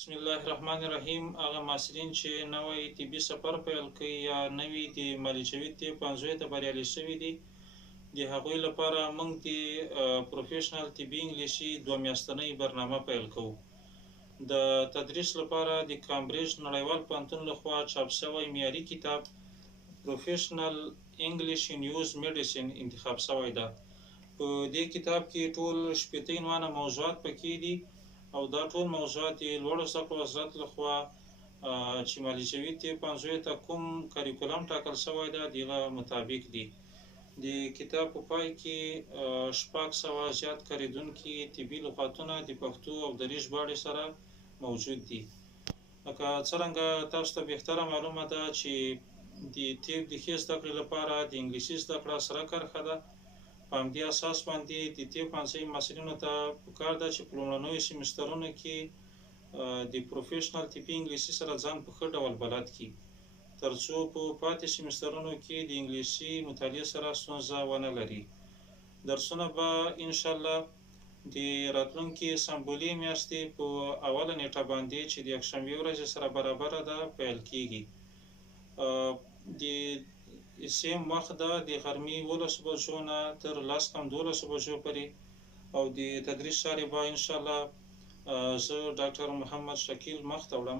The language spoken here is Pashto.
بسم الله الرحمن الرحیم. هغه محصلین چې نوی طبي سفر پیل کوي یا نوی د مالیچوي طب پنځوي ته بریالي شوي دي، د هغوی لپاره موږ د پروفیشنل طبي انګلیسي 2 میاشتنۍ برنامه پیل کوو. د تدریس لپاره د کامبریج نړیوال پوهنتون لخوا چاپ شوی معیاري کتاب پروفیشنل انګلیش ان یوز میډیسن انتخاب شوی ده. په دې کتاب کې ټول 80 عنوانه موضوعات پکې دي او دا ټول موضوعات د لوړو زده کړو وزارت لخوا چې مالیچوي طب پنځوي ته کوم کاریکولم ټاکل شوی ده د هغه مطابق دي. د کتاب په پای کې 600 زیات کاریدونکي طبي لغاتونه د پښتو او دري ژباړې سره موجود دي. لکه څرنګه تاسو ته بهتره معلومه ده چې د طب د ښې زده کړې لپاره د انګلیسي زده کړه سره کرښه ده. په همدې اساس باندې د طب پوهنځي محصلینو ته پکار ده چې په لومړنیو سیمسترونو کې د پروفیشنل طبي انګلیسي سره ځان په ښه ډول بلد کړي، ترڅو په پاتې سیمسترونو کې د انګلیسي مطالعې سره ستونزه ونه لري. درسونه به انشاءالله د راتلونکي سنبولې میاشتې په اوله نیټه باندې چې د یکشنبې ورځې سره برابره ده پیل کیږي. د سیم وخت ده د غرمې 11 بجو نه تر 12 بجو پورې، او د تدریس چارې به انشاءالله زه ډاکټر محمد شکیل مخ ته وړم.